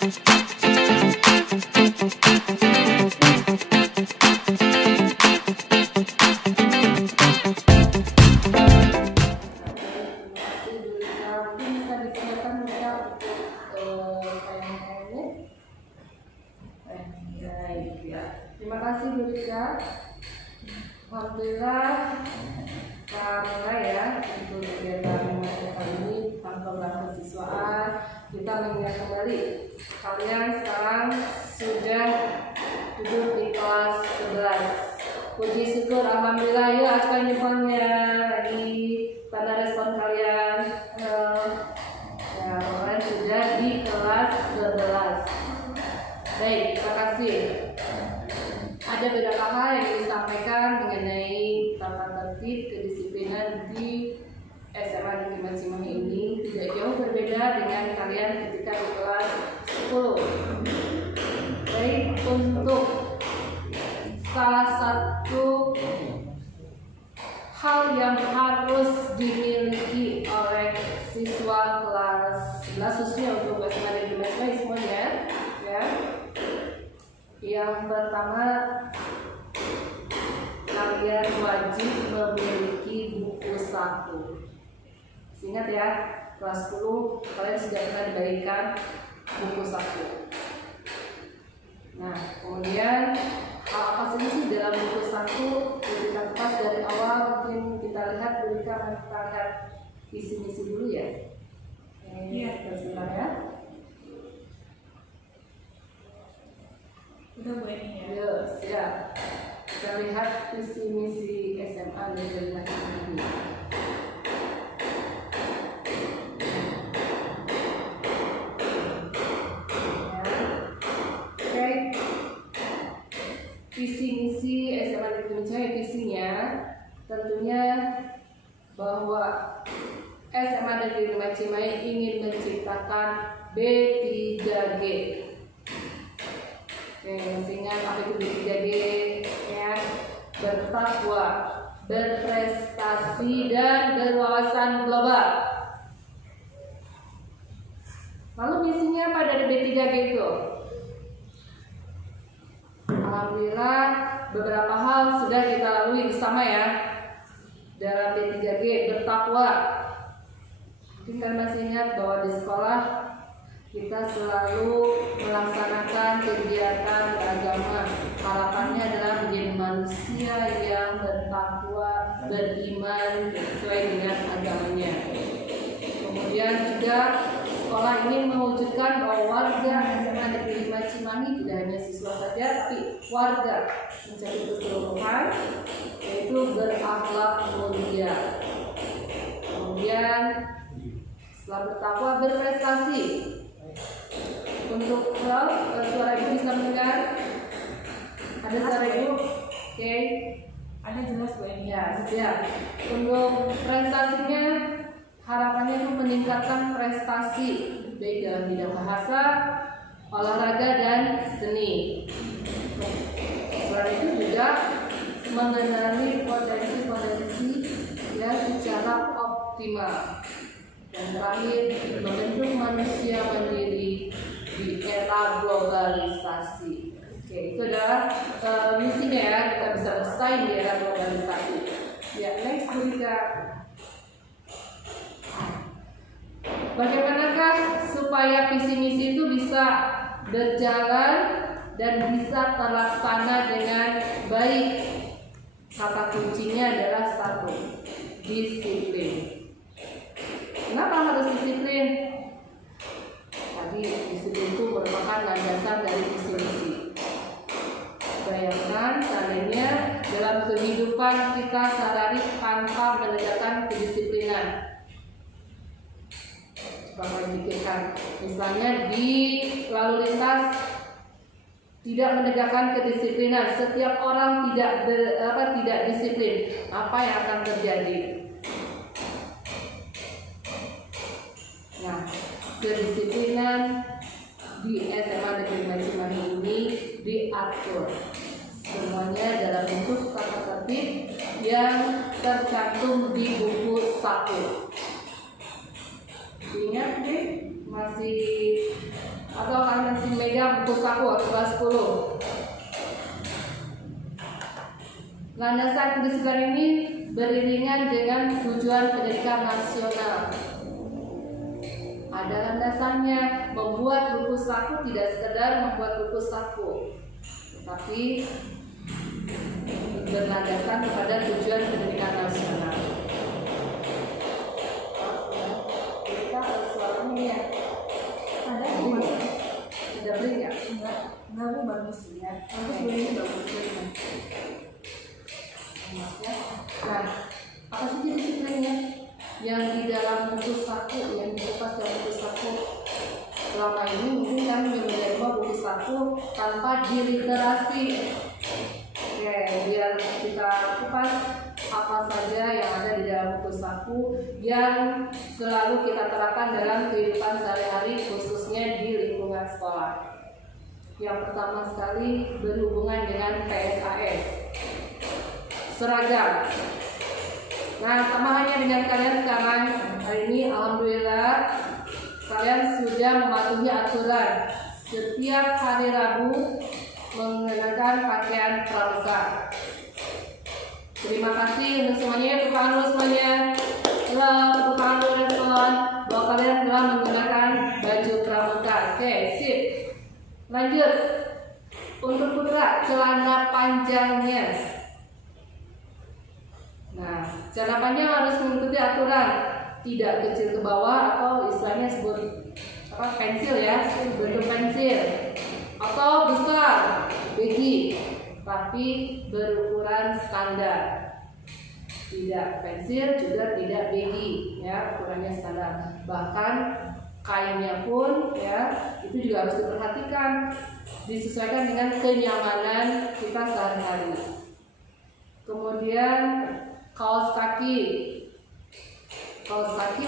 Terima kasih Bu Rika. Alhamdulillah kita mulai ya untuk kegiatan kali ini tanpa kesiswaan. Kita mengingat kembali kalian sekarang sudah duduk di kelas 11. Puji syukur alhamdulillah. Yuk ajukan jempolnya lagi tanda respon kalian. Ya, kalian sudah di kelas 11. Baik, terima kasih. Ada beberapa hal yang disampaikan mengenai tata tertib kedisiplinan di SMA Negeri Cimahi ini tidak jauh berbeda dengan kalian ketika di kelas 10. Baik, untuk salah satu hal yang harus dimiliki oleh siswa kelas 11 khususnya untuk SMA Negeri Cimahi semuanya ya. Yang pertama, kalian wajib memiliki buku saku. Ingat ya, kelas 10 kalian sudah pernah diberikan buku saku. Nah, kemudian hal apa sih dalam buku saku? Kita pas dari awal mungkin kita lihat visi misi dulu ya. Iya, terserah ya. Udah boleh ya? Yes, ya. Kita lihat visi misi SMA Negeri Cimahi. Oke. Visi misi SMA Negeri Cimahi, visinya tentunya bahwa SMA Negeri Cimahi ingin menciptakan B3G. Ingat apa itu B3G ya? Bertakwa, berprestasi, dan berwawasan global. Lalu misinya apa dari B3G itu? Alhamdulillah beberapa hal sudah kita lalui bersama ya dalam B3G. Bertakwa, mungkin kalian masih ingat bahwa di sekolah kita selalu melaksanakan kegiatan beragama. Harapannya adalah menjadi manusia yang bertakwa, beriman sesuai dengan agamanya. Kemudian juga sekolah ini mewujudkan bahwa warga SMA Negeri Cimahi tidak hanya siswa saja, tapi warga menjadi keseluruhan, yaitu berakhlak mulia. Kemudian setelah bertakwa, berprestasi. Untuk suara ibu bisa mendengar? Ada suara ibu? Oke. Ada jelas Bu ini. Ya, siap. Untuk prestasinya, harapannya itu meningkatkan prestasi baik dalam bidang bahasa, olahraga, dan seni. Selain itu juga mengenali potensi-potensi ya secara optimal. Dan terakhir, membentuk manusia mandiri di era globalisasi. Oke, itu adalah misinya ya, kita bisa bersaing di era globalisasi. Ya, next Budika. Bagaimanakah supaya visi misi itu bisa berjalan dan bisa terlaksana dengan baik? Kata kuncinya adalah satu, disiplin. Kenapa harus disiplin? Tadi disiplin itu merupakan landasan dari visi misi. Bayangkan seandainya dalam kehidupan kita sehari-hari tanpa menegakkan kedisiplinan. Coba kalian pikirkan, misalnya di lalu lintas tidak menegakkan kedisiplinan, setiap orang tidak disiplin, apa yang akan terjadi? Nah, kedisiplinan di SMA Negeri Cimahi ini diatur semuanya dalam bentuk tata tertib yang tercantum di buku saku. Ingat masih atau kalian masih megang buku saku atau kelas 10. Landasan kedisiplinan ini beriringan dengan tujuan pendidikan nasional. Ada landasannya. Membuat buku saku tidak sekedar membuat buku saku, tapi berlandaskan kepada tujuan pendidikan nasional. Kita harus suaranya ya. Ada yang bagus. Tidak beli ya? Enggak Bu, bagus ya. Bagus belinya bagus. Nah, apa sih disiplinnya? Yang di dalam buku saku, yang dikupas dalam buku saku. Selama ini mungkin kami menerima buku saku tanpa diliterasi. Oke, biar kita kupas apa saja yang ada di dalam buku saku yang selalu kita terapkan dalam kehidupan sehari-hari, khususnya di lingkungan sekolah. Yang pertama sekali berhubungan dengan PSAS, seragam. Nah, sama halnya dengan kalian sekarang hari ini, alhamdulillah kalian sudah mematuhi aturan setiap hari Rabu mengenakan pakaian pramuka. Terima kasih untuk semuanya, tepuk tangan dulu semuanya. Halo, tepuk tangan dulu respon bahwa kalian telah menggunakan baju pramuka. Oke, sip. Lanjut. Untuk putra, celana panjangnya. Nah, celana panjang harus mengikuti aturan, tidak kecil ke bawah atau istilahnya sebut pensil ya, bentuk pensil, atau besar baggy, tapi berukuran standar. Tidak pensil juga tidak baggy ya, ukurannya standar. Bahkan kainnya pun ya itu juga harus diperhatikan, disesuaikan dengan kenyamanan kita sehari-hari. Kemudian kaos kaki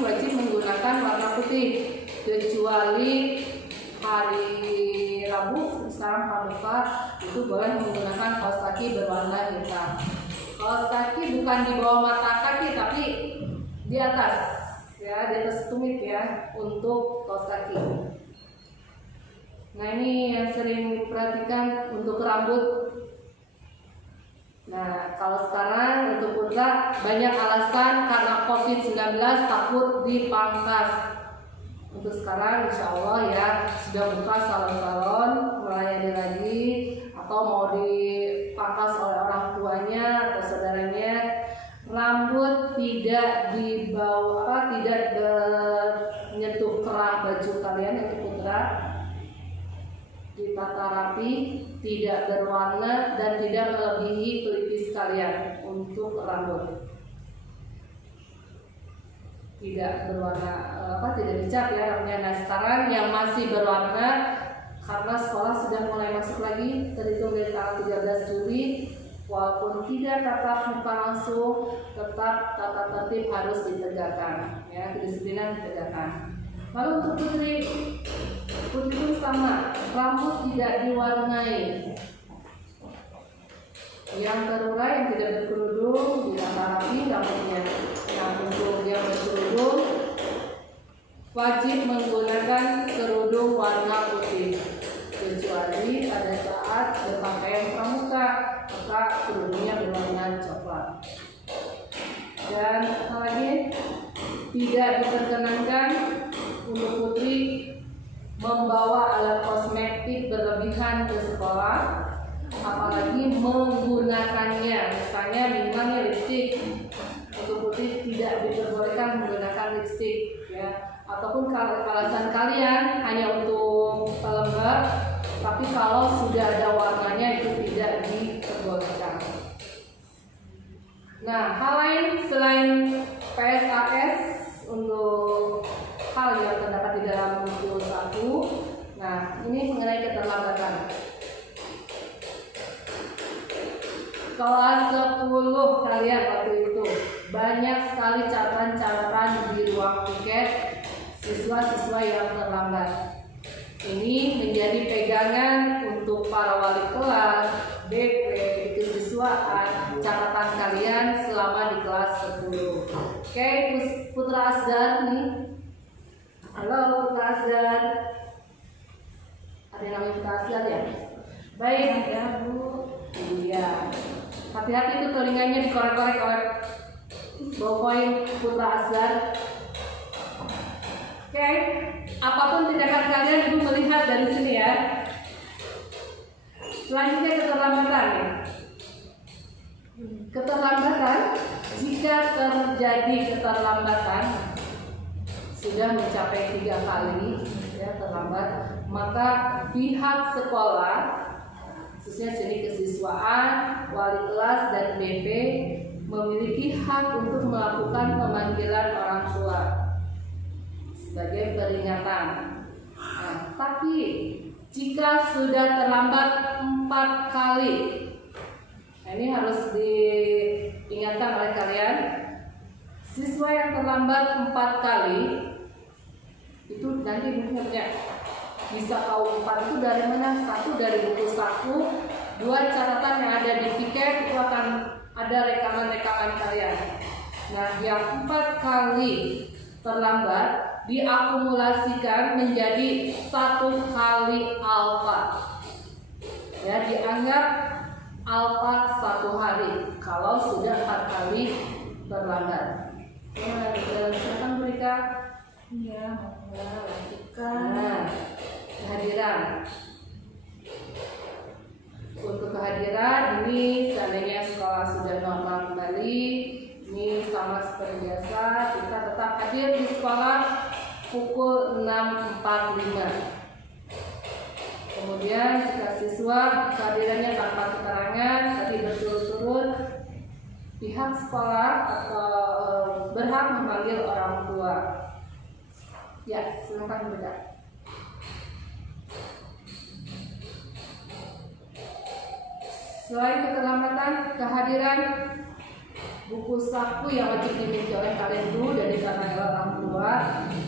wajib menggunakan warna putih kecuali hari Rabu, sekarang Pramuka itu boleh menggunakan kaos kaki berwarna hitam. Kaos kaki bukan di bawah mata kaki tapi di atas ya, di atas tumit ya untuk kaos kaki. Nah, ini yang sering diperhatikan untuk rambut. Nah, kalau sekarang untuk putra banyak alasan karena COVID-19 takut dipangkas. Untuk sekarang insya Allah ya sudah buka salon-salon melayani lagi, atau mau dipangkas oleh orang tuanya atau saudaranya. Rambut tidak dibawa, tidak menyentuh kerah baju kalian untuk putra, ditata rapi, tidak berwarna dan tidak melebihi pelipis kalian. Untuk rambut tidak berwarna, tidak dicat ya rambutnya. Nah, sekarang yang masih berwarna karena sekolah sudah mulai masuk lagi terhitung dari tanggal 13 Juli, walaupun tidak tatap muka langsung, tetap tata tertib harus ditegakkan ya, kedisiplinan ditegakkan. Lalu untuk putri pun sama, rambut tidak diwarnai. Yang terurai, yang tidak berkerudung, ditata rapi rambutnya. Nah, untuk yang berkerudung wajib menggunakan kerudung warna putih, kecuali pada saat berpakaian pramuka, maka kerudungnya berwarna coklat. Dan lagi tidak diperkenankan untuk putri membawa alat kosmetik berlebihan ke sekolah, apalagi menggunakannya. Misalnya misalnya lipstik, untuk putri tidak diperbolehkan menggunakan lipstik ya. Ataupun kalau alasan kalian hanya untuk pelembab, tapi kalau sudah ada warnanya itu tidak diperbolehkan. Nah, hal lain selain PSAS untuk hal yang terdapat di dalam buku 1. Nah, ini mengenai keterlambatan. Kelas 10 kalian waktu itu banyak sekali catatan-catatan di ruang tiket siswa-siswa yang terlambat. Ini menjadi pegangan untuk para wali kelas, BP, kesiswaan, catatan kalian selama di kelas 10. Oke, Putra Asdar nih. Halo Putra Asdar. Ada yang namanya Putra Asgar ya? Baik ya Bu. Iya. Hati-hati itu telinganya dikorek-korek oleh ballpoint Putra Asgar. Oke, apapun tindakan kalian Ibu melihat dari sini ya. Selanjutnya keterlambatan ya. Keterlambatan, jika terjadi keterlambatan sudah mencapai 3 kali ya terlambat, maka pihak sekolah, khususnya seni kesiswaan, wali kelas dan BP memiliki hak untuk melakukan pemanggilan orang tua sebagai peringatan. Nah, tapi jika sudah terlambat 4 kali, nah ini harus diingatkan oleh kalian, siswa yang terlambat 4 kali itu nanti mungkin bisa tahu 4 itu dari mana. 1 dari buku saku, 2 catatan yang ada di tiket, itu akan ada rekaman-rekaman kalian. Nah, yang 4 kali terlambat diakumulasikan menjadi 1 kali alfa. Ya, dianggap alfa 1 hari kalau sudah 4 kali terlambat. Silakan berikan. Iya, lanjutkan. Nah, kehadiran. Untuk kehadiran ini seandainya sekolah sudah normal kembali, ini sama seperti biasa, kita tetap hadir di sekolah pukul 6.45. Kemudian jika siswa kehadirannya tanpa keterangan tapi berturut-turut, pihak sekolah atau berhak memanggil orang tua. Ya, silakan beda. Selain keterlambatan, kehadiran buku saku yang wajib dimiliki oleh kalian dulu dari kalangan orang tua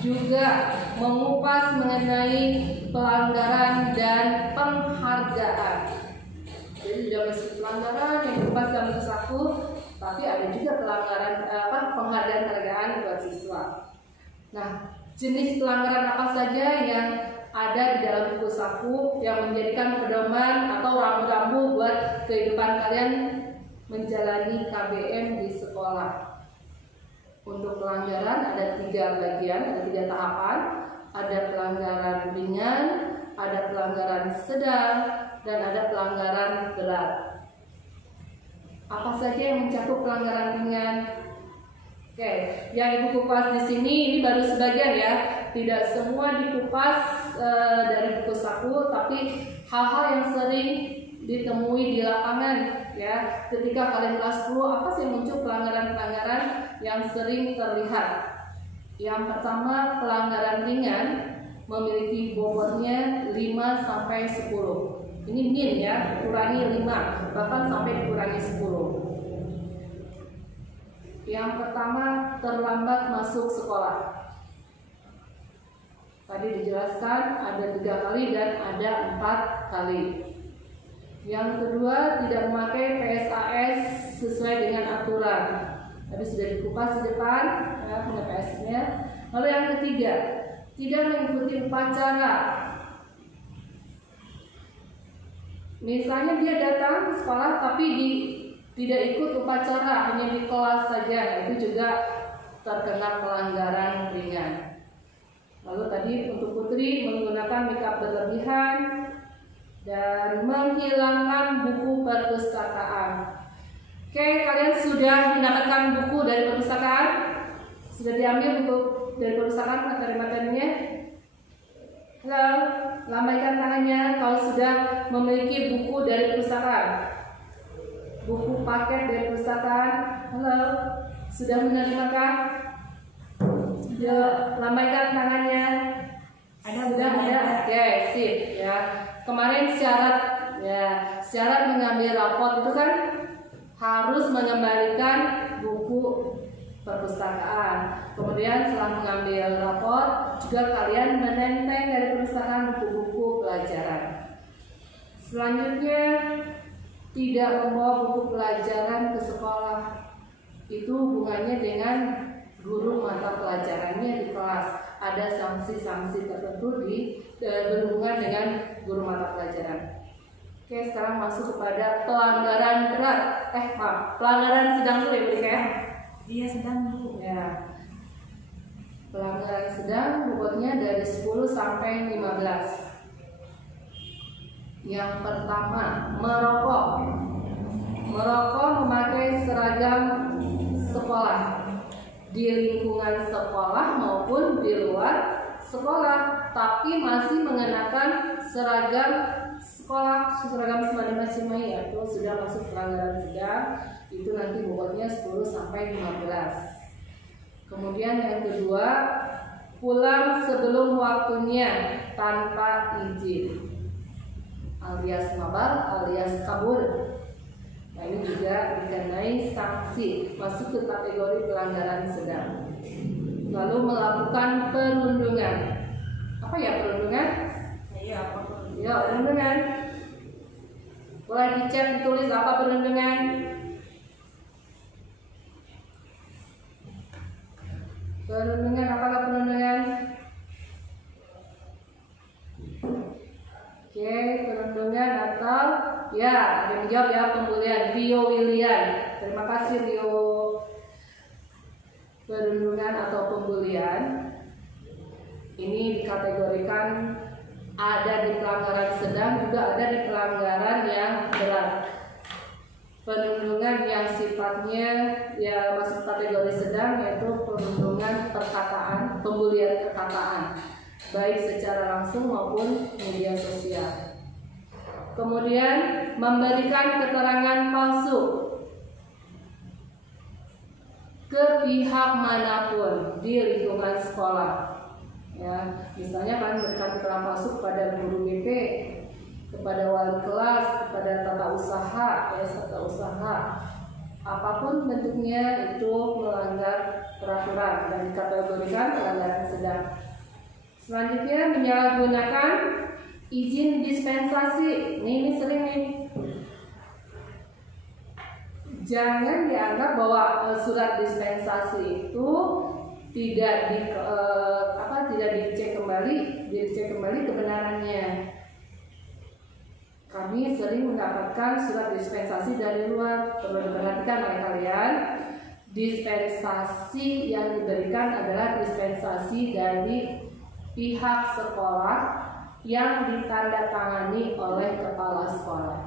juga mengupas mengenai pelanggaran dan penghargaan. Jadi sudah masuk pelanggaran yang dikupas dalam buku saku, tapi ada juga pelanggaran penghargaan buat siswa. Nah, jenis pelanggaran apa saja yang ada di dalam buku saku yang menjadikan pedoman atau rambu-rambu buat kehidupan kalian menjalani KBM di sekolah. Untuk pelanggaran ada 3 bagian, ada 3 tahapan. Ada pelanggaran ringan, ada pelanggaran sedang, dan ada pelanggaran berat. Apa saja yang mencakup pelanggaran ringan? Oke, yang Ibu kupas di sini ini baru sebagian ya. Tidak semua dikupas dari buku saku, tapi hal-hal yang sering ditemui di lapangan ya. Ketika kalian kelas 10, apa sih muncul pelanggaran-pelanggaran yang sering terlihat? Yang pertama, pelanggaran ringan memiliki bobotnya 5 sampai 10. Ini min ya, kurangi 5, bahkan sampai dikurangi 10. Yang pertama, terlambat masuk sekolah. Tadi dijelaskan ada 3 kali dan ada 4 kali. Yang kedua, tidak memakai PSAS sesuai dengan aturan. Tadi sudah dikupas di depan ya, PSAS-nya. Lalu yang ketiga, tidak mengikuti upacara. Misalnya dia datang ke sekolah tapi tidak ikut upacara, hanya di kelas saja, itu juga terkena pelanggaran ringan. Lalu tadi untuk putri menggunakan makeup berlebihan dan menghilangkan buku perpustakaan. Oke, kalian sudah mendapatkan buku dari perpustakaan? Sudah diambil buku dari perpustakaan materi-materinya? Halo, lambaikan tangannya kalau sudah memiliki buku dari perpustakaan. Buku paket dari perpustakaan. Halo, sudah menerimakah? Yuk, lambaikan tangannya. Sudah ada? Oke, sip ya. Kemarin syarat mengambil rapot itu kan harus mengembalikan buku perpustakaan. Kemudian setelah mengambil rapot juga kalian menenteng dari perpustakaan buku-buku pelajaran. Selanjutnya, tidak membawa buku pelajaran ke sekolah. Itu hubungannya dengan guru mata pelajarannya di kelas. Ada sanksi-sanksi tertentu berhubungan dengan guru mata pelajaran. Oke, sekarang masuk kepada pelanggaran berat. Pelanggaran sedang dulu ya, Bu ya? Iya, sedang Bu. Ya. Pelanggaran sedang bobotnya dari 10 sampai 15. Yang pertama, merokok. Merokok memakai seragam sekolah di lingkungan sekolah maupun di luar sekolah, tapi masih mengenakan seragam sekolah, seragam semai ya, itu sudah masuk pelanggaran sedang. Itu nanti bobotnya 10 sampai 15. Kemudian yang kedua, pulang sebelum waktunya tanpa izin, alias mabar, alias kabur. Nah, ini juga dikenai sanksi, masuk ke kategori pelanggaran sedang. Lalu melakukan perundungan. Apa ya perundungan? Iya, apa perundungan? Ya, perundungan. Boleh dicek ditulis apa perundungan? Perundungan, apakah perundungan? Oke, perundungan atau ya, ada yang jawab ya, pembulian. Rio William, terima kasih Rio. Perundungan atau pembulian ini dikategorikan ada di pelanggaran sedang, juga ada di pelanggaran yang berat. Perundungan yang sifatnya ya masuk kategori sedang yaitu perundungan perkataan, pembulian perkataan, baik secara langsung maupun media sosial. Kemudian memberikan keterangan palsu ke pihak manapun di lingkungan sekolah. Ya, misalnya kan memberikan keterangan palsu kepada guru BP, kepada wali kelas, kepada tata usaha, tata usaha, apapun bentuknya itu melanggar peraturan dan dikategorikan pelanggaran sedang. Selanjutnya menyalahgunakan izin dispensasi. Ini sering nih. Jangan dianggap bahwa surat dispensasi itu tidak dicek kembali kebenarannya. Kami sering mendapatkan surat dispensasi dari luar. Perlu diperhatikan oleh kalian, dispensasi yang diberikan adalah dispensasi dari pihak sekolah yang ditandatangani oleh kepala sekolah.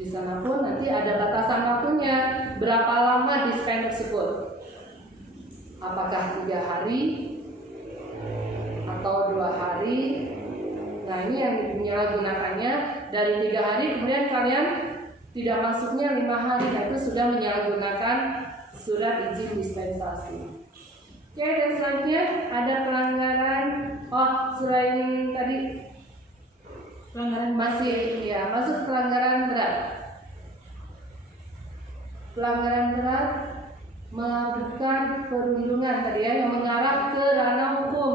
Di sana pun nanti ada batasan waktunya, berapa lama dispen tersebut. Apakah 3 hari atau 2 hari? Nah, ini yang menyalahgunakannya dari 3 hari, kemudian kalian tidak masuknya 5 hari, nah itu sudah menyalahgunakan surat izin dispensasi. Oke, dan selanjutnya ada pelanggaran. Selain tadi pelanggaran masih ya masuk pelanggaran berat. Pelanggaran berat melakukan perundungan tadi ya yang mengarah ke ranah hukum.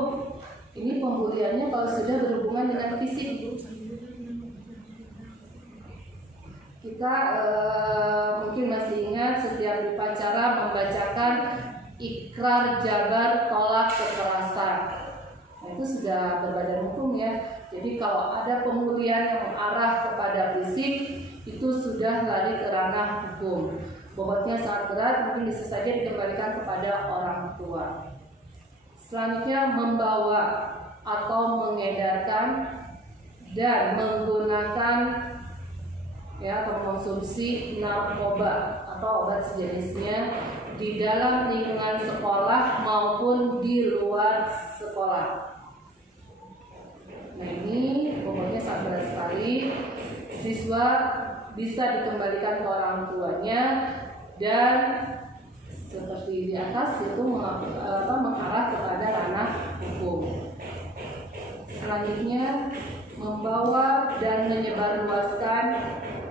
Ini pembuliannya kalau sudah berhubungan dengan fisik. Kita mungkin masih ingat setiap upacara membacakan ikrar jabar tolak kekerasan. Nah, itu sudah berbadan hukum ya. Jadi kalau ada pembulian yang mengarah kepada fisik, itu sudah lari ke ranah hukum. Bobotnya sangat berat, mungkin bisa saja dikembalikan kepada orang tua. Selanjutnya membawa atau mengedarkan dan menggunakan atau mengkonsumsi narkoba atau obat sejenisnya di dalam lingkungan sekolah maupun di luar sekolah. Nah, ini bobotnya sangat berat sekali. Siswa bisa dikembalikan ke orang tuanya dan seperti di atas itu mengarah kepada ranah hukum. Selanjutnya membawa dan menyebarluaskan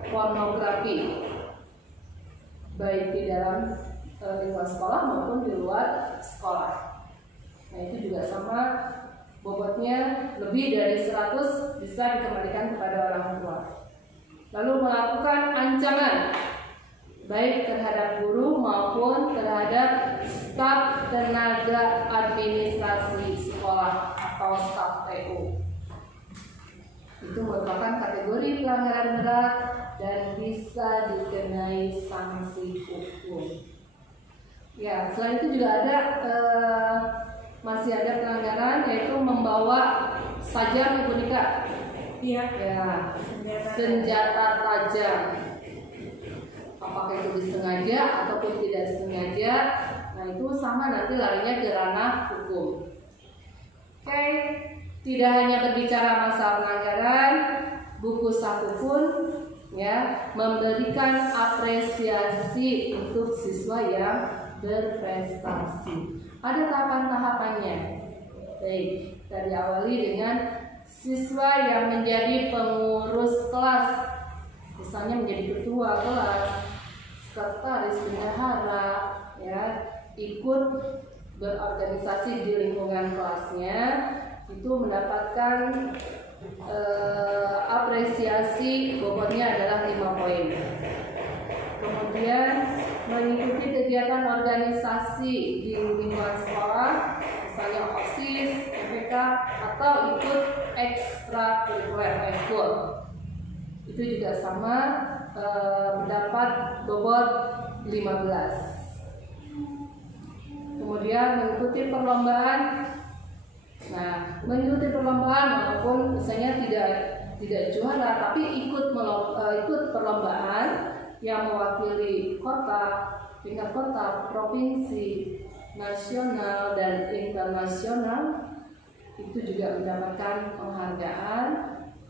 pornografi baik di dalam lingkungan sekolah maupun di luar sekolah. Nah, itu juga sama, bobotnya lebih dari 100 bisa dikembalikan kepada orang tua. Lalu melakukan ancaman baik terhadap guru maupun terhadap staf tenaga administrasi sekolah atau staf TU. Itu merupakan kategori pelanggaran berat dan bisa dikenai sanksi hukum. Ya, selain itu juga ada masih ada pelanggaran, yaitu membawa sajam itu nikah. Iya. Ya, senjata tajam. Apakah itu disengaja ataupun tidak disengaja? Nah, itu sama, nanti larinya ke ranah hukum. Oke, tidak hanya berbicara masalah pelanggaran, buku saku pun ya memberikan apresiasi untuk siswa yang berprestasi. Ada tahapan-tahapannya. Baik, kita diawali dengan siswa yang menjadi pengurus kelas, misalnya menjadi ketua kelas, sekretaris bendahara, ya, ikut berorganisasi di lingkungan kelasnya, itu mendapatkan apresiasi bobotnya adalah 5 poin. Kemudian mengikuti kegiatan organisasi di lingkungan sekolah, misalnya OSIS, MPK, atau ikut ekstrakurikuler ekskul, itu juga sama, mendapat bobot 15. Kemudian mengikuti perlombaan. Nah, mengikuti perlombaan walaupun misalnya tidak juara, tapi ikut perlombaan yang mewakili kota, tingkat kota, provinsi, nasional dan internasional, itu juga mendapatkan penghargaan.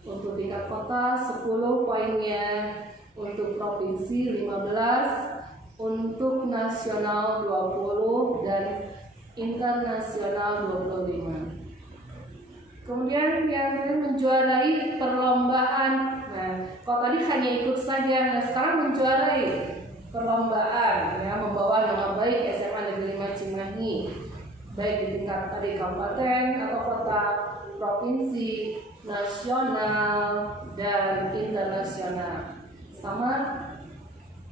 Untuk tingkat kota 10 poinnya, untuk provinsi 15, untuk nasional 20 dan internasional 25. Kemudian yang menjuarai perlombaan. Nah, kalau tadi hanya ikut saja, nah sekarang menjuarai perlombaan, ya, membawa nama baik SMA Negeri 5 Cimahi, baik di tingkat tadi kabupaten atau kota, provinsi, nasional dan internasional. Sama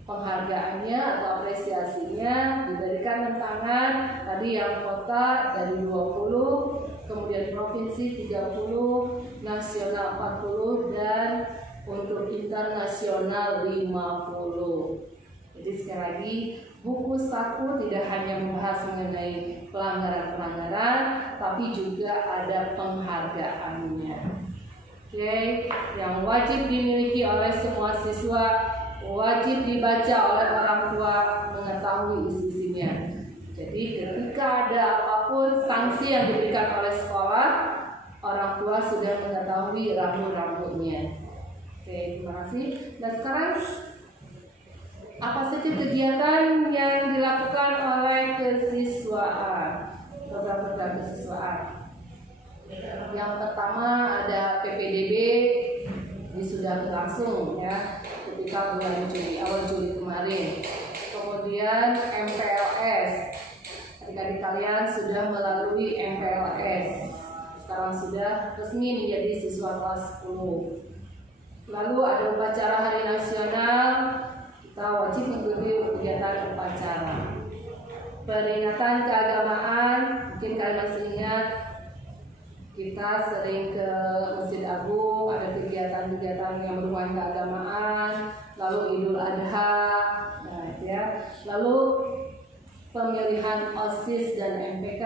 penghargaannya atau apresiasinya diberikan tantangan tadi yang kota dari 20, kemudian provinsi 30, nasional 40 dan untuk internasional 50. Jadi sekali lagi, buku saku tidak hanya membahas mengenai pelanggaran-pelanggaran, tapi juga ada penghargaannya. Oke, yang wajib dimiliki oleh semua siswa, wajib dibaca oleh orang tua, mengetahui isi-isinya. Jadi ketika ada apapun sanksi yang diberikan oleh sekolah, orang tua sudah mengetahui rambu-rambunya. Oke, terima kasih. Dan sekarang apa saja kegiatan yang dilakukan oleh kesiswaan, program-program kesiswaan? Yang pertama ada PPDB, ini sudah berlangsung ya ketika bulan Juli, awal Juli kemarin. Kemudian MPLS, adik-adik kalian sudah melalui MPLS, sekarang sudah resmi menjadi siswa kelas 10. Lalu ada upacara Hari Nasional, kita wajib mengikuti kegiatan upacara. Peringatan keagamaan, mungkin kalian masih ingat, kita sering ke Masjid Agung, ada kegiatan-kegiatan yang berhubungan keagamaan, lalu Idul Adha, nah, ya. Lalu pemilihan OSIS dan MPK,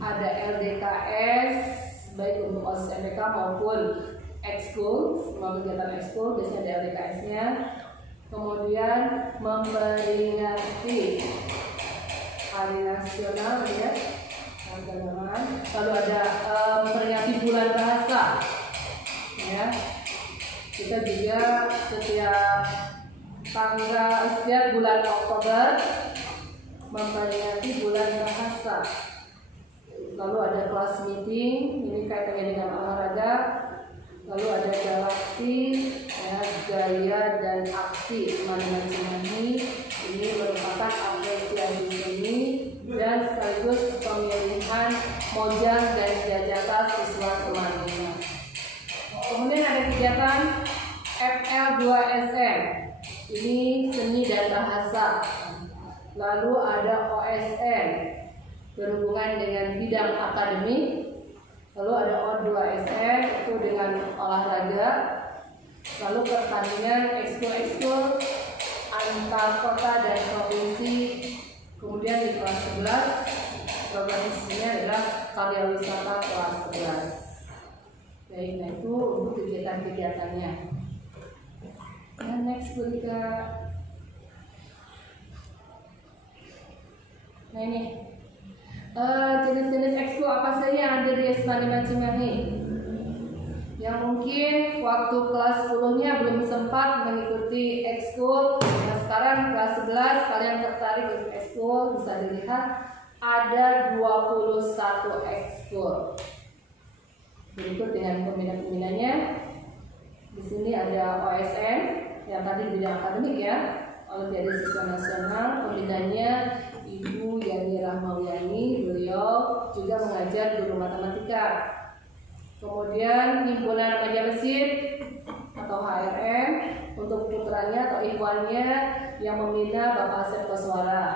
ada LDKS, baik untuk OSIS MPK maupun ekskul, semua kegiatan ekskul biasanya ada LDKS-nya. Kemudian memperingati Hari Nasional, ya. Lalu ada memperingati bulan bahasa, ya. Kita juga setiap bulan Oktober memperingati bulan bahasa. Lalu ada kelas meeting, ini kaitannya dengan olahraga. Lalu ada galaksi, ya, gaya dan aksi Semangat Cimahi. Ini merupakan apresiasi seni dan sekaligus pemilihan mojang dan jajata siswa Semangat. Kemudian ada kegiatan FL2SM, ini seni dan bahasa. lalu ada OSN berhubungan dengan bidang akademik, lalu ada O2SN itu dengan olahraga, lalu pertandingan ekskul antar kota dan provinsi. Kemudian di kelas 11 program isinya adalah karya wisata kelas 11. Baik, nah itu untuk kegiatan-kegiatannya. Nah, next Bulika. Nah ini jenis-jenis ekskul apa saja yang ada di SMA 5 Cimahi? Yang mungkin waktu kelas 10-nya belum sempat mengikuti ekskul. Nah, sekarang kelas 11 kalian tertarik untuk ekskul, bisa dilihat ada 21 ekskul. Berikut dengan pembina-pembinanya. Di sini ada OSN yang tadi bidang akademik ya, Olimpiade Siswa Nasional. Pembinanya Ibu Yani Rahmawiani, beliau juga mengajar guru matematika. Kemudian himpunan remaja Mesir atau HRM, untuk putranya atau ikhwannya yang membina Bapak Asep Koswara.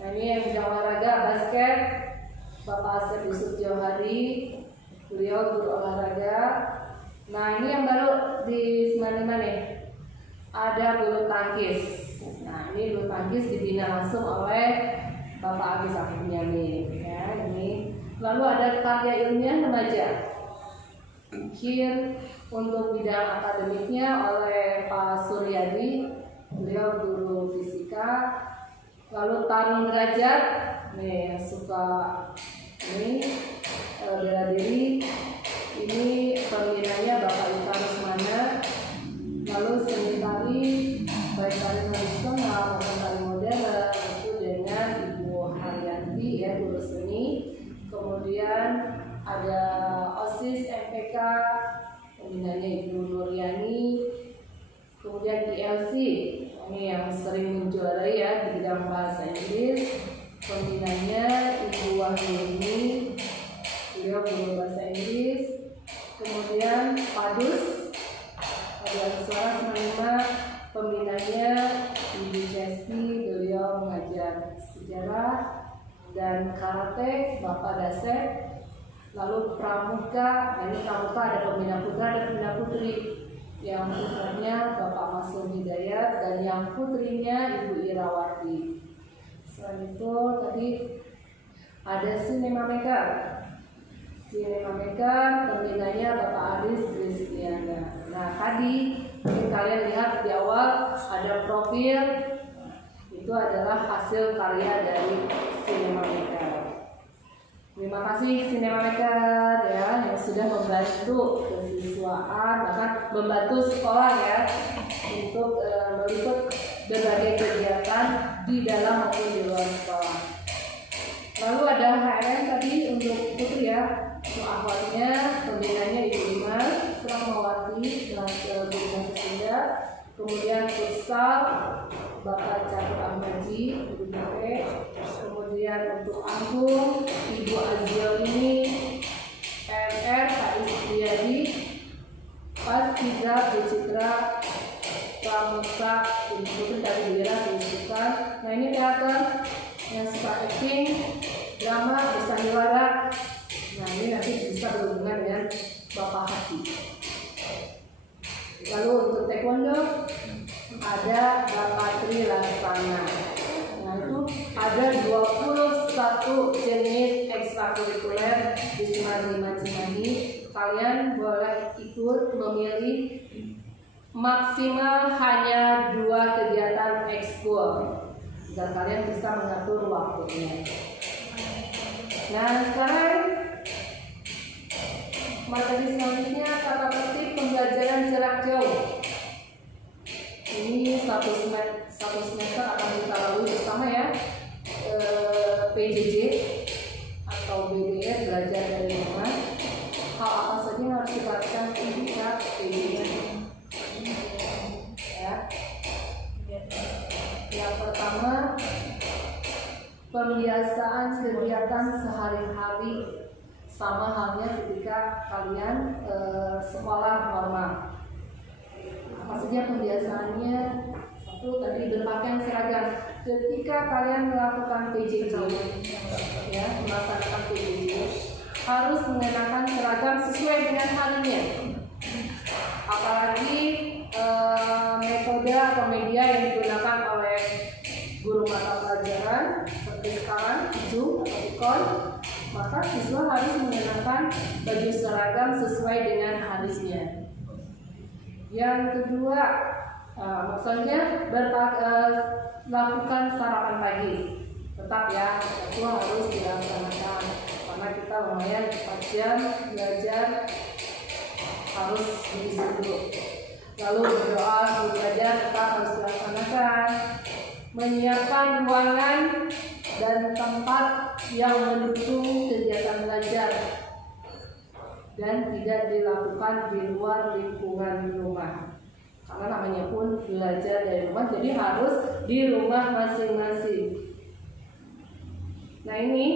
Nah ini yang bidang olahraga basket, Bapak Asep Yusuf Johari, beliau guru olahraga. Nah ini yang baru di mana nih, ada bulu tangkis. Nah ini bulu tangkis dibina langsung oleh Bapak Agus Afif Nyamin ya, ini. Lalu ada karya ilmiah remaja, mungkin untuk bidang akademiknya oleh Pak Suryadi, beliau guru fisika. Lalu Tarung Derajat, nih yang suka ini bela diri, ini pembinanya Bapak Ika Rusmana. Lalu seni tari, baik tari tradisional maupun tari modern, itu dengan Ibu Haryanti ya, guru seni. Kemudian ada OSIS MPK, pembinanya Ibu Nuryani. Kemudian ILC, ini yang sering menjuarai ya di bidang bahasa Inggris, pembinanya Ibu Wahyuni, beliau guru bahasa Inggris. Kemudian PADUS, Paduan Suara 95, pembinanya Ibu Chesti, beliau mengajar sejarah. Dan karate Bapak Dasep. Lalu pramuka, nah ini pramuka ada pembina putra dan pembina putri. Yang putranya Bapak Masum Hidayat dan yang putrinya Ibu Irawati. Selain itu tadi ada Cinema Maker. Cinema Maker pembinanya Bapak Aris Kristiana. Nah tadi mungkin kalian lihat di awal ada profil, itu adalah hasil karya dari Cinema Maker. Terima kasih Cinema Maker ya yang sudah membantu kesiswaan, bahkan membantu sekolah ya untuk meliput berbagai kegiatan di dalam maupun di luar sekolah. Lalu ada HRM tadi untuk putri ya, untuk akhwatnya pembinanya Ibu Dimas Rahmawati dan Guru Bahasa Sunda. Kemudian futsal Bapak Catur Ahmadji, Ibu BP. Kemudian untuk angklung Ibu Aziolini, MR Pak Istiadi, Pas Hijab Bu Citra, Pramuka Ibu Putri dari Wira Pendidikan. Nah ini teater yang suka acting, drama, bersandiwara. Nah ini nanti bisa berhubungan dengan Bapak Hati. Lalu untuk taekwondo ada Bapak Tri Laksana. Nah itu ada 21 jenis ekstrakurikuler di SMA 5 Cimahi. Kalian boleh ikut memilih maksimal hanya 2 kegiatan ekskul dan kalian bisa mengatur waktunya. Nah sekarang materi selanjutnya tata tertib pembelajaran jarak jauh. Ini satu semester akan kita lalui bersama ya, PJJ atau BDR, belajar dari rumah. Hal apa saja yang harus diperhatikan ketika PJJ ya. Yang pertama, pembiasaan kegiatan sehari-hari, sama halnya ketika kalian sekolah normal. Apa saja pembiasaannya? 1. itu tadi berpakaian seragam. Ketika kalian melakukan PJJ, ya, melaksanakan PJJ, harus mengenakan seragam sesuai dengan harinya. Apalagi metode atau media yang digunakan oleh guru mata pelajaran seperti sekarang Zoom atau Pikon, maka siswa harus mengenakan baju seragam sesuai dengan harinya. Yang kedua, maksudnya lakukan sarapan pagi. Tetap ya, itu harus dilaksanakan karena kita lumayan 4 jam belajar, harus disitu. Lalu berdoa sebelum belajar tetap harus dilaksanakan. Menyiapkan ruangan dan tempat yang mendukung kegiatan belajar dan tidak dilakukan di luar lingkungan rumah, karena namanya pun belajar dari rumah, jadi harus di rumah masing-masing. Nah ini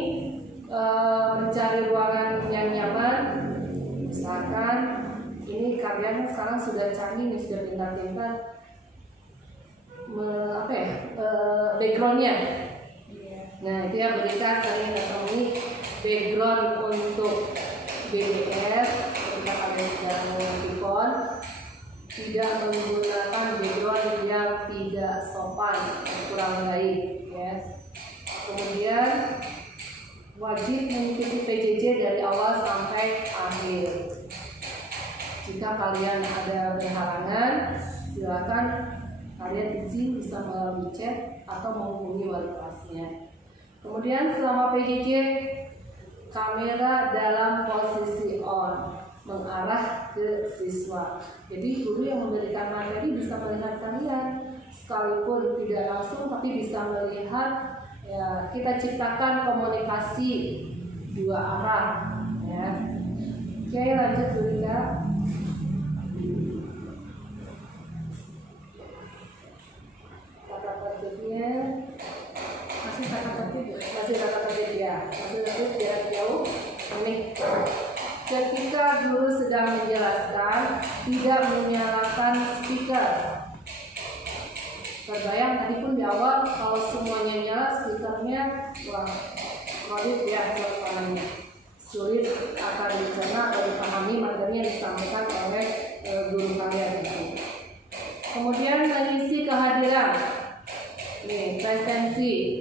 mencari ruangan yang nyaman, misalkan ini kalian sekarang sudah canggih nih, sudah pintar-pintar backgroundnya. Nah itu ya, berikan kalian ketahui background untuk BBS ketika kalian sedang menggunakan, tidak menggunakan background yang tidak sopan, kurang baik ya. Kemudian wajib mengikuti PJJ dari awal sampai akhir. Jika kalian ada berhalangan, silakan kalian izin bisa melalui chat atau menghubungi wali kelasnya. Kemudian selama PJJ, kamera dalam posisi on, mengarah ke siswa. Jadi guru yang memberikan materi bisa melihat kalian, sekalipun tidak langsung tapi bisa melihat. Ya, kita ciptakan komunikasi dua arah. Ya. Oke, lanjut dulu ya. Kata tertibnya masih kata tertib ya, masih tertib jarak jauh. Ini ketika guru sedang menjelaskan, tidak menyalakan speaker. Terbayang tadi pun di awal kalau semuanya nyala speakernya, wah, sulit ya suasananya, sulit akan dicerna atau dipahami materi yang disampaikan oleh guru kalian itu. Kemudian mengisi kehadiran, nih presensi,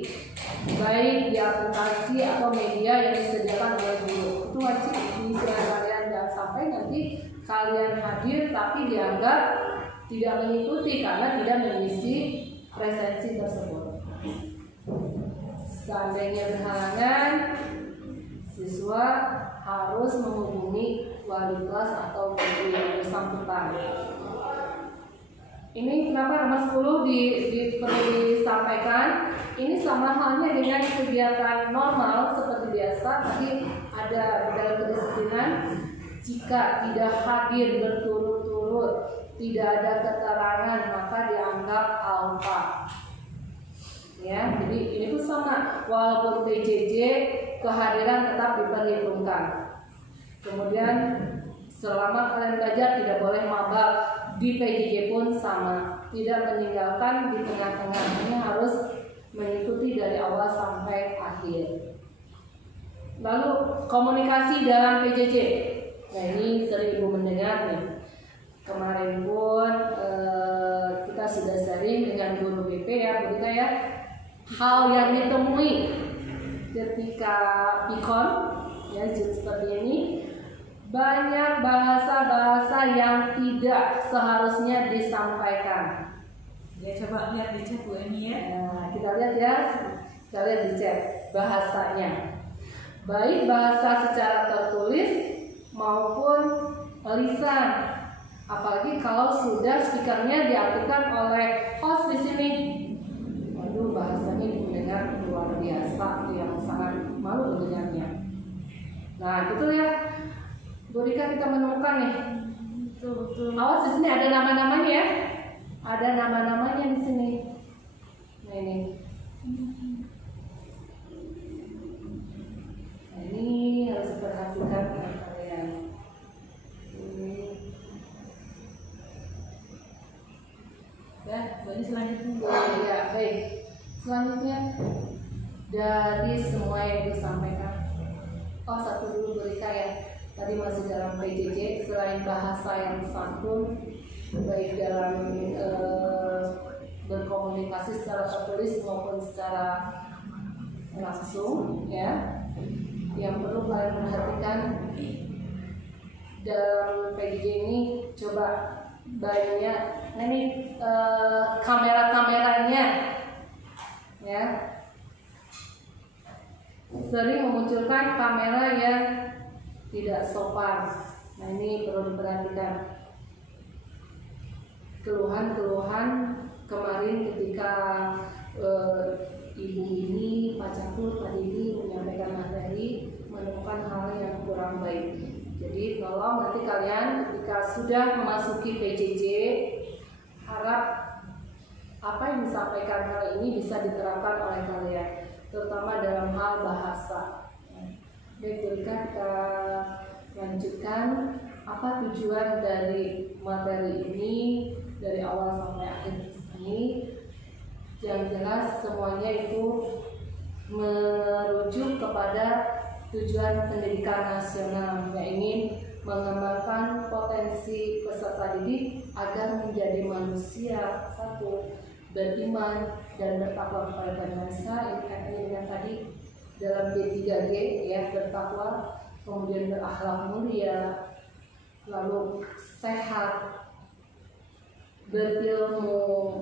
baik di aplikasi atau media yang disediakan oleh guru, itu wajib diisi kalian, jangan sampai nanti kalian hadir tapi dianggap tidak mengikuti karena tidak mengisi presensi tersebut. Seandainya berhalangan, siswa harus menghubungi wali kelas atau guru yang bersangkutan. Ini kenapa nomor 10 perlu disampaikan? Ini sama halnya dengan kegiatan normal seperti biasa, tapi ada dalam kedisiplinan. Jika tidak hadir berturut-turut, tidak ada keterangan, maka dianggap alfa. Ya, jadi ini pun sama, walaupun PJJ kehadiran tetap diperhitungkan. Kemudian selama kalian belajar tidak boleh mabak, di PJJ pun sama, tidak meninggalkan di tengah-tengah. Ini harus mengikuti dari awal sampai akhir. Lalu komunikasi dalam PJJ. Nah ini sering ibu mendengar nih. Kemarin pun kita sudah sharing dengan guru BP ya, Bu Rita ya. Hal yang ditemui ketika Pikon ya seperti ini, banyak bahasa-bahasa yang tidak seharusnya disampaikan. Ya coba lihat di chat Bu Eni ya. Nah, kita lihat ya, kita lihat di chat bahasanya. Baik bahasa secara tertulis maupun lisan. Apalagi kalau sudah speakernya diartikan oleh host di sini. Waduh, bahasanya mendengar luar biasa, yang sangat malu mendengarnya. Nah, gitu ya. Bu Rika, kita menemukan nih. Betul. Awas di sini ada nama-namanya ya. Ada nama-namanya di sini. Nah, ini. Nah, ini harus diperhatikan kalian. Ini. Ya, Bu Eni selanjutnya. yang disampaikan? Oh, satu dulu berita ya. Tadi masih dalam PJJ, selain bahasa yang santun, baik dalam berkomunikasi secara tertulis maupun secara langsung, ya. Yang perlu kalian perhatikan dalam PJJ ini, coba banyak, ini kamera-kameranya, ya. Sering memunculkan kamera yang tidak sopan. Nah, ini perlu diperhatikan. Keluhan-keluhan kemarin ketika ibu ini, Pak Catur, Pak Didi menyampaikan materi, menemukan hal yang kurang baik. Jadi tolong nanti kalian ketika sudah memasuki PJJ, harap apa yang disampaikan kali ini bisa diterapkan oleh kalian, terutama dalam hal bahasa. Baik, kita lanjutkan. Apa tujuan dari materi ini dari awal sampai akhir ini? Yang jelas semuanya itu merujuk kepada tujuan pendidikan nasional yang ingin mengembangkan potensi peserta didik agar menjadi manusia satu, beriman dan bertakwa kepada Tuhan Maha. Ini kaitannya dengan tadi dalam D3G, ya, bertakwa, kemudian berakhlak mulia, lalu sehat, berilmu,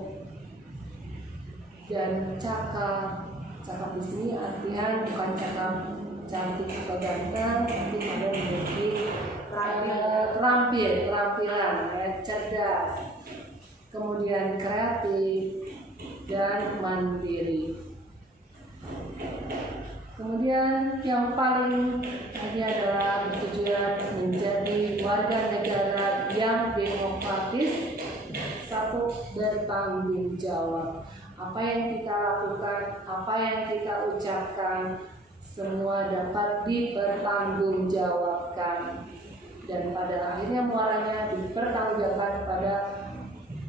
dan cakap. Cakap di sini artinya bukan cakap cantik atau ganteng, tapi pada memiliki keterampilan, cerdas, kemudian kreatif dan mandiri. Kemudian yang paling tadi adalah bertujuan menjadi warga negara yang demokratis, satu, bertanggung jawab. Apa yang kita lakukan, apa yang kita ucapkan, semua dapat dipertanggungjawabkan, dan pada akhirnya muaranya dipertanggungjawabkan kepada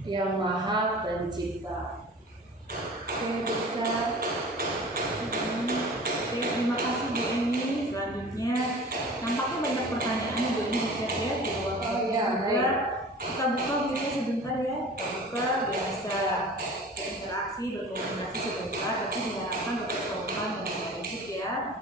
Yang Maha Pencipta. Terima kasih Bu Eni. Selanjutnya nampaknya banyak pertanyaannya Bu Eni di chat ya di luar. Oh iya, baik. Kita buka biasanya sebentar ya. Kita buka biasa interaksi berkomunikasi sebentar, tapi diharapkan berkesan dengan lanjut ya.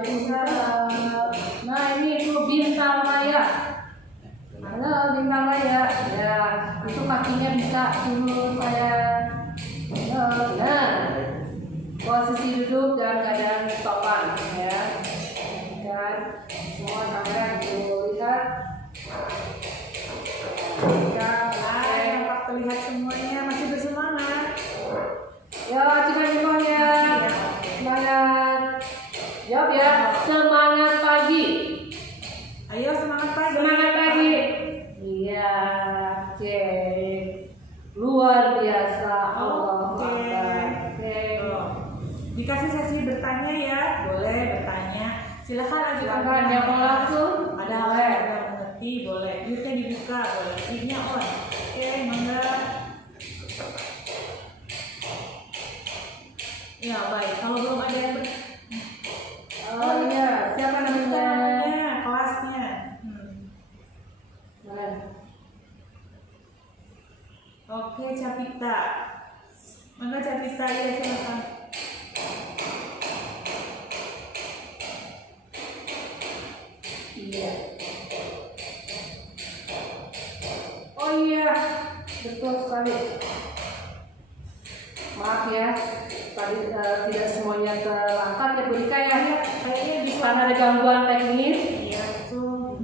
Oke, silakan. Nah, ini itu bintang raya. Halo bintang raya. Ya, itu kakinya bisa dulu saya. Nah, posisi duduk dalam keadaan sopan, ya. Dan semua kamera lihat. Nampak terlihat semuanya masih bersemangat. Ya, coba jempolnya. Semangat. Jawab ya, semangat pagi. Ayo semangat pagi. Semangat pagi. Iya, oke. Luar biasa. Allah Akbar. Oke. Dikasih sesi bertanya ya, boleh bertanya. Silakan Silakan yang mau langsung. Ada hal yang tidak mengerti, boleh. Mute-nya dibuka, boleh. Mic-nya on. Oke, mangga. Ya baik, kalau belum ada yang Oh iya, siapa namanya? Kelasnya. Mana? Oke, Capita. Mangga Capita, ya silakan. Iya. Oh iya, betul sekali. Maaf ya, tadi tidak semuanya terangkat ya Bu Dika ya. Kayaknya bisa. Karena ada gangguan teknis. Iya, betul.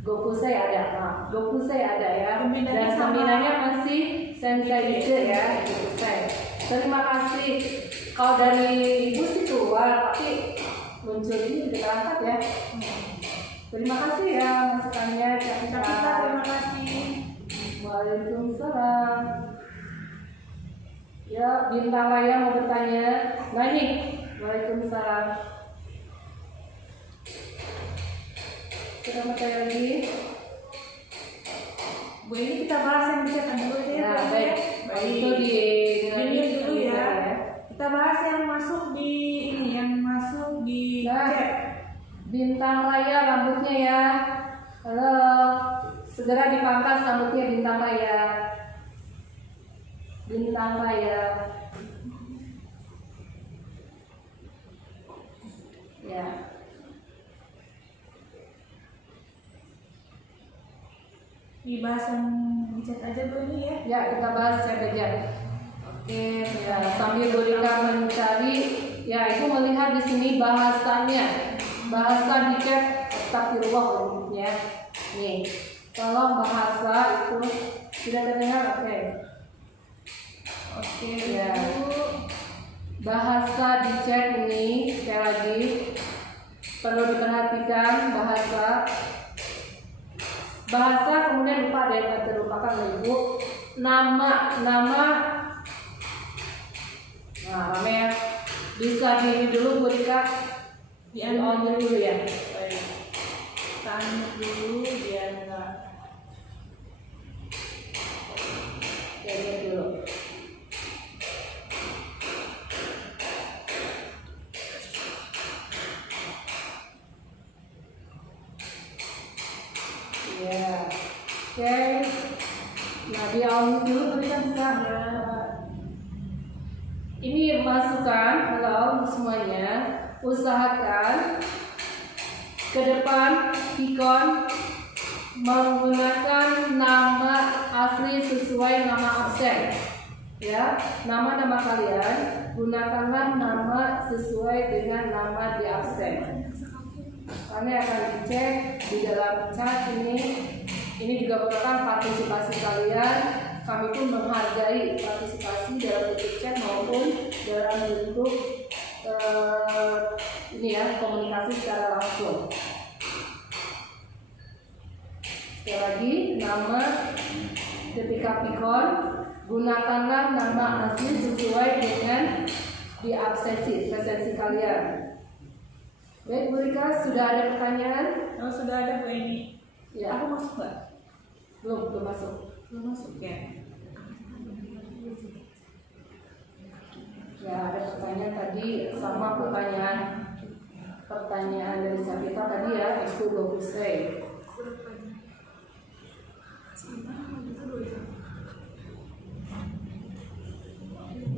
GoPusai ada, GoPusai ada ya. Pembinanya Dan sama. pembinanya masih Sensei ya, GoPusai. Terima kasih. Kalau dari Ibu sih keluar, tapi muncul ini tidak terangkat ya. Terima kasih ya masukannya, Capita, terima kasih. Waalaikumsalam. Ya, Bintang Raya mau bertanya. Nah ini, Waalaikumsalam. Kita mau tanya lagi. Bu, ini kita bahas yang dicetak dulu ya. Ya, baik. Itu di dulu ya. Kita bahas yang masuk di ini, yang masuk di chat. Bintang Raya rambutnya ya. Halo. Segera dipangkas rambutnya Bintang Raya. Bintang Raya. Ya. Dibahas yang di chat aja Bu ini ya. Ya, kita bahas chat aja. Oke, ya, sambil Bu Rika mencari, ya itu melihat di sini bahasanya. Bahasa di chat astagfirullah ya. Nih, kalau bahasa itu tidak terdengar, oke. Oke, Ya. Bu. Bahasa di chat ini sekali lagi perlu diperhatikan bahasa kemudian lupa ada yang terlupakan oleh Ibu. Nama. Nah, rame ya. Bisa di dulu Bu Rika. Di-on dulu ya. Tahan dulu biar enggak. Oke, dulu. Ya. Oke. Nah, di-on dulu tadi kan bisa. Ini masukkan, halo semuanya, usahakan ke depan Pikon menggunakan nama asli sesuai nama absen. Ya, nama kalian gunakanlah nama sesuai dengan nama di absen. Kami akan dicek di dalam chat ini juga merupakan partisipasi kalian. Kami pun menghargai partisipasi dalam bentuk chat maupun dalam bentuk komunikasi secara langsung. Sekali lagi, nama ketika Pikon gunakanlah nama asli sesuai dengan di absensi presensi kalian. Baik Bu Rika, sudah ada pertanyaan? Oh, sudah ada Bu ini. Ya. Aku masuk nggak? Belum masuk. Belum masuk ya. Ya, ada pertanyaan tadi sama pertanyaan dari Sabita tadi ya, itu bagus say.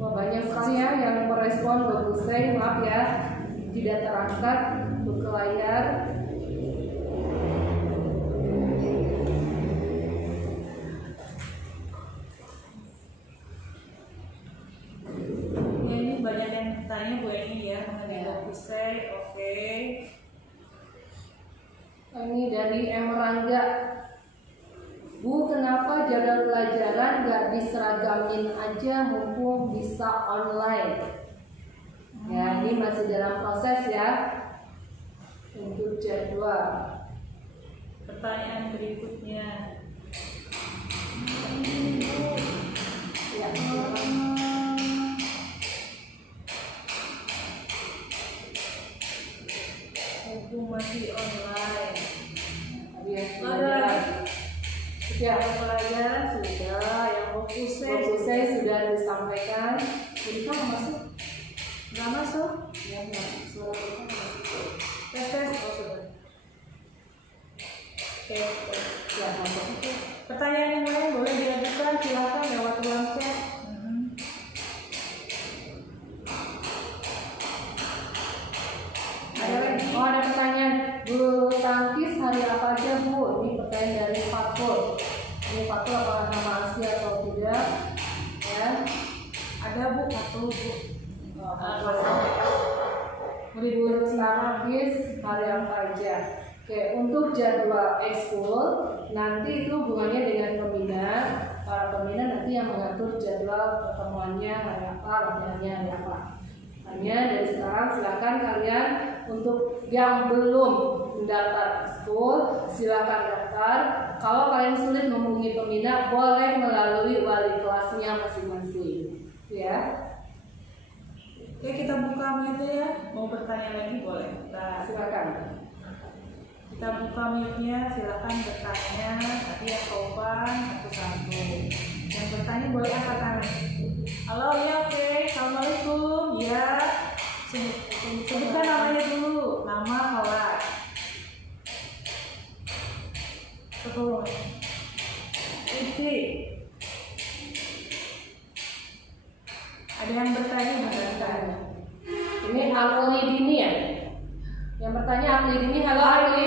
Wah, banyak sekali ya yang merespon bagus say, maaf ya tidak terangkat untuk ke layar. Banyak yang bertanya Bu Eni ya mengenai Gopusai. Oke. Ini dari M. Rangga. Bu, kenapa jadwal pelajaran nggak diseragamin aja mumpung bisa online? Ya, ini masih dalam proses ya untuk jadwal. Pertanyaan berikutnya. Ya, masih online. Ya, pelajaran sudah, yang fokusnya sudah disampaikan. Jadi kamu masuk? Nggak masuk? Ya, masuk. Tes. Oh, sudah. Oke. Ya, masuk. Pertanyaan yang lain boleh diajukan, silakan lewat ruang chat. Ada pertanyaan, bulu tangkis hari apa aja Bu? Ini pertanyaan dari Fatul. Ini Fatul apakah nama asli atau tidak? Ya, ada Bu, Fatul Bu. Bulu tangkis hari apa aja? Oke, untuk jadwal ekskul nanti itu hubungannya dengan pembina. Para pembina nanti yang mengatur jadwal pertemuannya hari apa, latihannya hari apa. Hanya dari sekarang silakan kalian untuk yang belum mendaftar school silakan daftar. Kalau kalian sulit menghubungi pembina boleh melalui wali kelasnya masing-masing, ya. Oke, kita buka mute ya. Mau bertanya lagi boleh. Silakan. Kita buka mute-nya, silakan bertanya. Nanti ya sopan satu-satu. Yang bertanya boleh angkat tangan. Halo, ya oke. Assalamualaikum. Ya. Sebutkan namanya dulu. Nama, kelas. Betul. Isi. Ada yang bertanya? Ini Akli Dini ya? Yang bertanya Akli Dini. Halo Akli.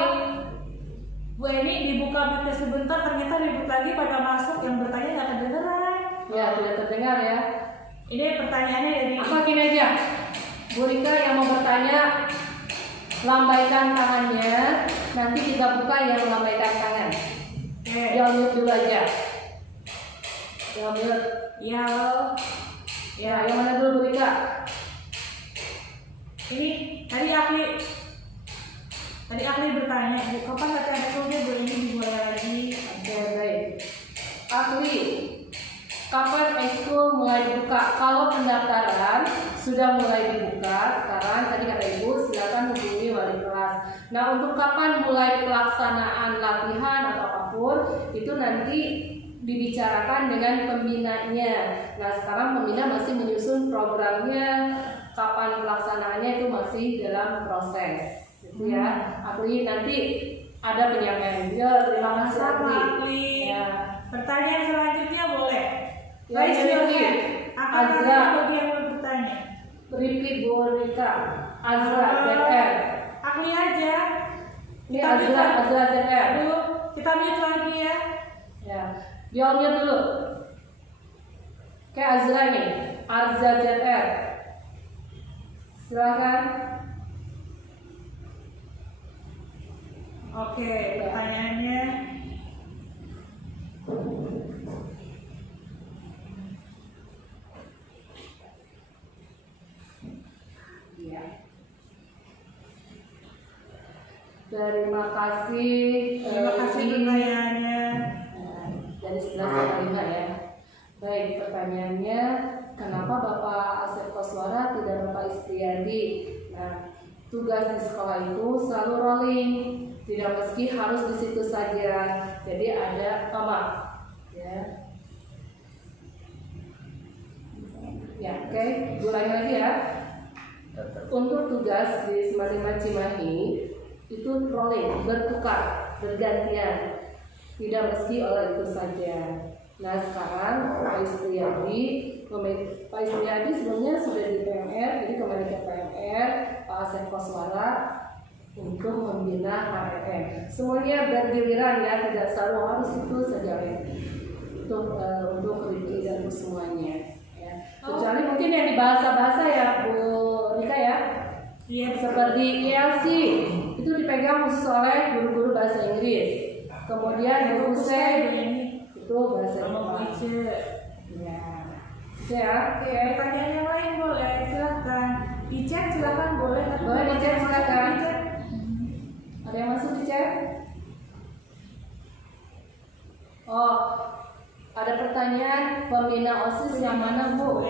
Bu Eni dibuka mute sebentar, ternyata ribut lagi pada masuk. Yang bertanya nggak kedengeran. Ya, tidak terdengar ya. Ini pertanyaannya dari Apa gini aja? Bu Rika yang mau bertanya lambaikan tangannya. Nanti kita buka yang melambaikan tangan. Jangan mute dulu aja. Jangan mute. Ya, Ya, yang mana dulu Bu Rika? ini tadi Akli bertanya, Bu, kapan latihan ekulnya Bu ini dimulai lagi? Oke, baik. Akli, kapan ekskul mulai dibuka? Kalau pendaftaran sudah mulai dibuka, sekarang tadi kata Ibu silakan hubungi wali kelas. Nah, untuk kapan mulai pelaksanaan latihan atau apapun itu nanti dibicarakan dengan pembinanya. Nah, sekarang pembina masih menyusun programnya, kapan pelaksanaannya itu masih dalam proses. Gitu ya. Akli nanti ada penyampaian juga. Terima kasih Akli. Ya. Pertanyaan selanjutnya boleh. Ya, Baik, silakan. Azra. Bagi yang mau bertanya. Repeat Bu Rika. Azra ZR. Akli aja. Ini Azra ZR. Aduh, kita mute lagi ya. Ya. Jawabnya dulu. Kayak Azra nih. Arza ZR. Silakan. Oke, pertanyaannya. Ya. Terima kasih. Terima kasih pertanyaannya. Dari 11 sampai 5 ya. Baik, pertanyaannya kenapa Bapak Asep Koswara tidak Bapak Istriadi? Nah, tugas di sekolah itu selalu rolling, tidak meski harus di situ saja. Jadi ada ya. Ya, oke. Ulangi lagi ya. Untuk tugas di Semanima Cimahi itu rolling, bertukar, bergantian, tidak meski oleh itu saja. Nah, sekarang Pak Istriadi sebenarnya sudah di PMR, jadi kembali ke PMR, Pak Asep Koswara untuk membina HRM. Semuanya bergiliran ya, tidak selalu harus itu saja ya. Untuk Riki dan untuk semuanya. Ya. Kecuali mungkin yang di bahasa-bahasa ya Bu Rika ya. Iya, Seperti IELTS itu dipegang khusus oleh guru-guru bahasa Inggris. Kemudian buku C itu bahasa Inggris. Ya. Ya, oke. Pertanyaan yang lain boleh, silakan. Di chat silakan boleh. Boleh di chat silakan. Ada yang masuk di chat? Oh, ada pertanyaan pembina OSIS yang mana Bu?